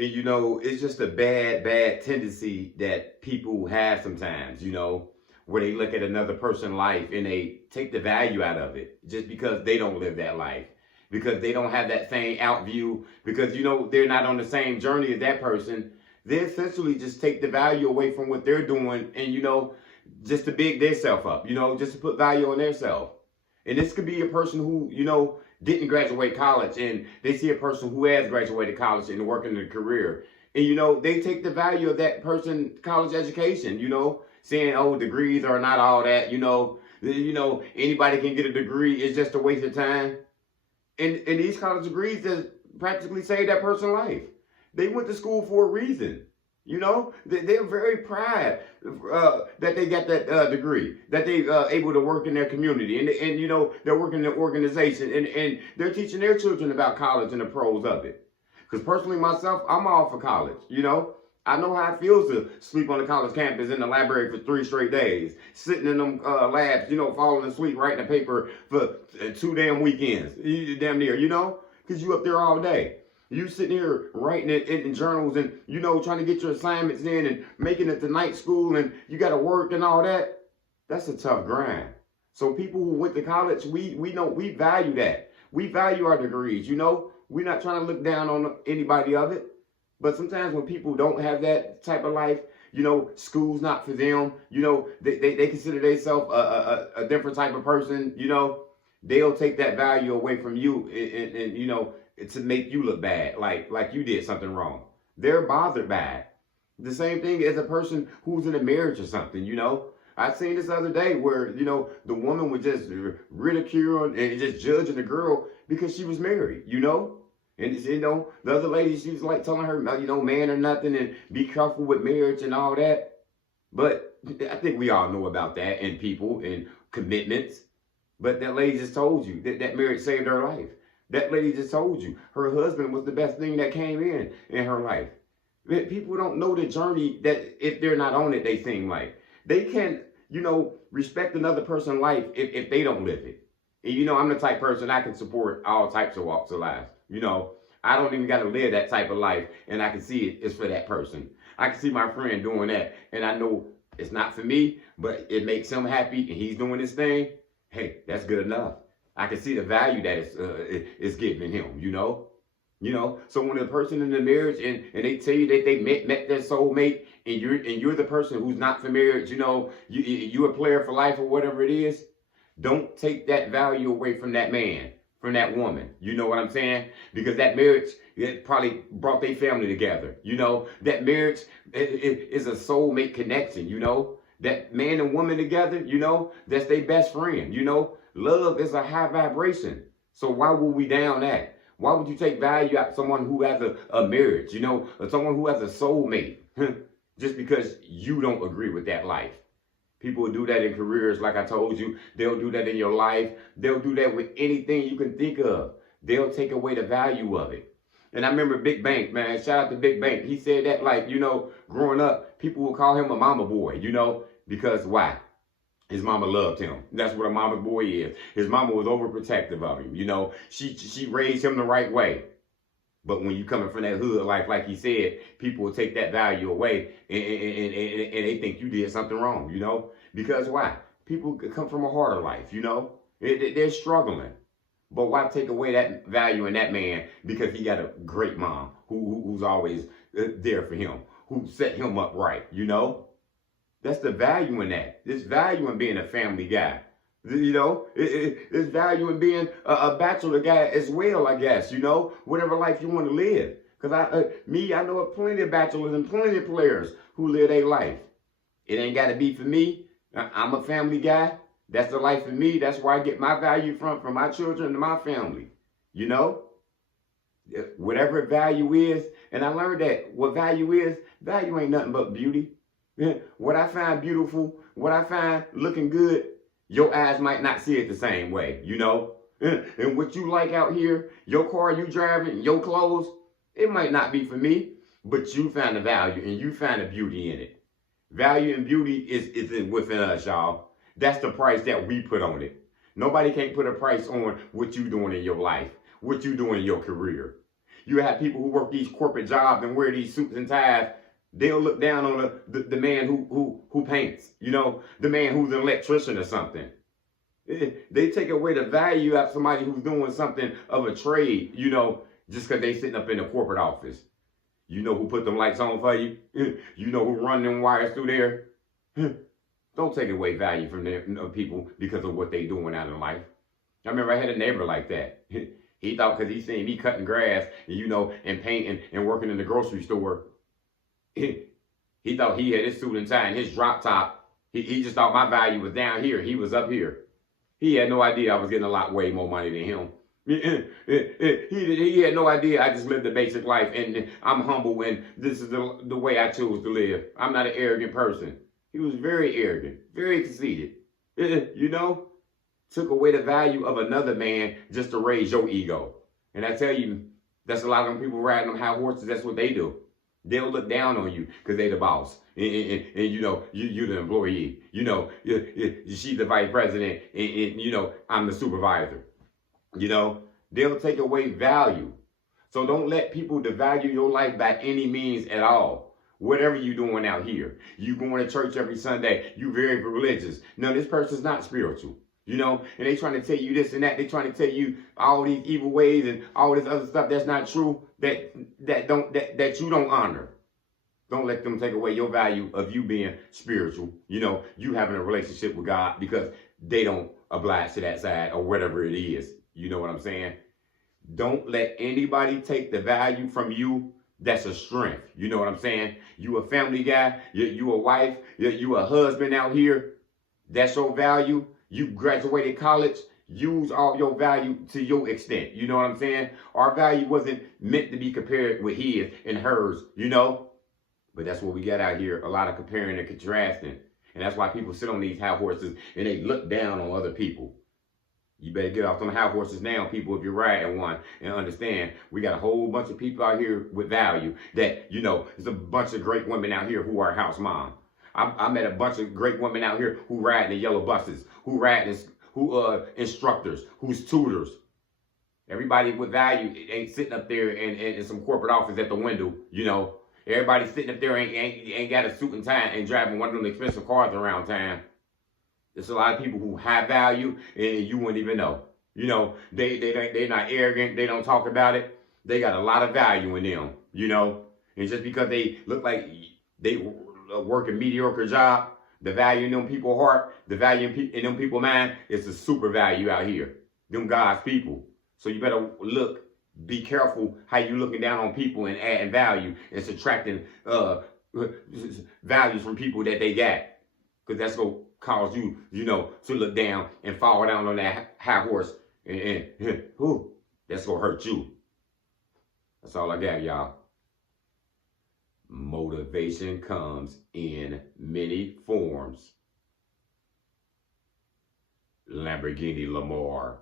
And it's just a bad tendency that people have sometimes, where they look at another person's life and they take the value out of it just because they don't live that life. Because they don't have that same out view, because they're not on the same journey as that person. They essentially just take the value away from what they're doing, and just to big themselves up, just to put value on themselves. And this could be a person who, didn't graduate college, and they see a person who has graduated college and working in a career. And, they take the value of that person's college education, saying, oh, degrees are not all that, anybody can get a degree. It's just a waste of time. And these college degrees just practically saved that person's life. They went to school for a reason. They're very proud that they got that degree, that they able to work in their community, and they're working in their organization, and they're teaching their children about college and the pros of it. Because personally, myself, I'm all for college. I know how it feels to sleep on the college campus in the library for 3 straight days, sitting in them labs, falling asleep writing a paper for 2 damn weekends, damn near, because you up there all day. You sitting here writing it in journals and, trying to get your assignments in and making it to night school, and you got to work and all that. That's a tough grind. So people who went to college, we know, we value that. We value our degrees, We're not trying to look down on anybody of it. But sometimes when people don't have that type of life, school's not for them, they consider themselves a different type of person, they'll take that value away from you and to make you look bad, like you did something wrong. They're bothered by it. The same thing as a person who's in a marriage or something, I seen this other day where, the woman was just ridiculing and just judging the girl because she was married, And, the other lady, she was like telling her, man or nothing, and be careful with marriage and all that. But I think we all know about that, and people and commitments. But that lady just told you that marriage saved her life. That lady just told you her husband was the best thing that came in her life. People don't know the journey that if they're not on it, they seem like. They can't, respect another person's life if they don't live it. And, I'm the type of person I can support all types of walks of life. I don't even got to live that type of life, and I can see it's for that person. I can see my friend doing that, and I know it's not for me, but it makes him happy, and he's doing his thing. Hey, that's good enough. I can see the value that it's giving him, So when a person in the marriage and they tell you that they met their soulmate, and you're the person who's not for marriage, you're a player for life or whatever it is, don't take that value away from that man, from that woman. You know what I'm saying? Because that marriage, it probably brought their family together. That marriage is a soulmate connection, That man and woman together, that's their best friend, Love is a high vibration. So why would we down that? Why would you take value out of someone who has a marriage, or someone who has a soulmate, just because you don't agree with that life? People will do that in careers, like I told you. They'll do that in your life. They'll do that with anything you can think of. They'll take away the value of it. And I remember Big Bank, man. Shout out to Big Bank. He said that, growing up, people would call him a mama boy, because why? His mama loved him. That's what a mama's boy is. His mama was overprotective of him, She raised him the right way. But when you coming from that hood life, like he said, people will take that value away and they think you did something wrong, Because why? People come from a harder life, They're struggling. But why take away that value in that man because he got a great mom who's always there for him, who set him up right, That's the value in that. There's value in being a family guy. There's value in being a bachelor guy as well, I guess, whatever life you want to live. Because I know plenty of bachelors and plenty of players who live their life. It ain't got to be for me. I'm a family guy. That's the life for me. That's where I get my value from my children and my family. Whatever value is, and I learned that what value ain't nothing but beauty. What I find beautiful, what I find looking good, your eyes might not see it the same way, And what you like out here, your car you driving, your clothes, it might not be for me, but you find the value and you find the beauty in it. Value and beauty is within us, y'all. That's the price that we put on it. Nobody can put a price on what you doing in your life, what you doing in your career. You have people who work these corporate jobs and wear these suits and ties. They'll look down on the man who paints, you know, the man who's an electrician or something. They take away the value out of somebody who's doing something of a trade, you know, just because they sitting up in the corporate office. You know who put them lights on for you? You know who run them wires through there? Don't take away value from them people because of what they doing out in life. I remember I had a neighbor like that. He thought because he seen me cutting grass, you know, and painting and working in the grocery store, he thought he had his suit and tie and his drop top. He just thought my value was down here. He was up here. He had no idea I was getting a lot way more money than him. He had no idea I just lived a basic life and I'm humble and this is the way I choose to live. I'm not an arrogant person. He was very arrogant, very conceited. You know, took away the value of another man just to raise your ego. And I tell you, that's a lot of them people riding on high horses. That's what they do. They'll look down on you because they the boss. And you know, you the employee. You know, she's the vice president. And you know, I'm the supervisor. You know, they'll take away value. So don't let people devalue your life by any means at all. Whatever you're doing out here. You going to church every Sunday. You very religious. No, this person's not spiritual. You know, and they trying to tell you this and that. They trying to tell you all these evil ways and all this other stuff that's not true, that you don't honor. Don't let them take away your value of you being spiritual. You know, you having a relationship with God because they don't oblige to that side or whatever it is. You know what I'm saying? Don't let anybody take the value from you. That's a strength. You know what I'm saying? You a family guy. You a wife. You a husband out here. That's your value. You graduated college. Use all your value to your extent. You know what I'm saying? Our value wasn't meant to be compared with his and hers, you know? But that's what we got out here. A lot of comparing and contrasting. And that's why people sit on these high horses and they look down on other people. You better get off them high horses now, people, if you're riding one, and understand we got a whole bunch of people out here with value that, you know, there's a bunch of great women out here who are house mom. I met a bunch of great women out here who ride in the yellow buses, who ride in, instructors, who's tutors. Everybody with value ain't sitting up there in some corporate office at the window, you know. Everybody sitting up there ain't got a suit and tie and driving one of them expensive cars around town. There's a lot of people who have value and you wouldn't even know. You know, they're not arrogant. They don't talk about it. They got a lot of value in them, you know. And just because they look like they work a mediocre job, the value in them people's heart, the value in them people's mind is the super value out here. Them God's people. So you better look, be careful how you looking down on people and adding value and subtracting values from people that they got. Because that's going to cause you, you know, to look down and fall down on that high horse. And that's going to hurt you. That's all I got, y'all. Motivation comes in many forms. Lamborghini Lamar.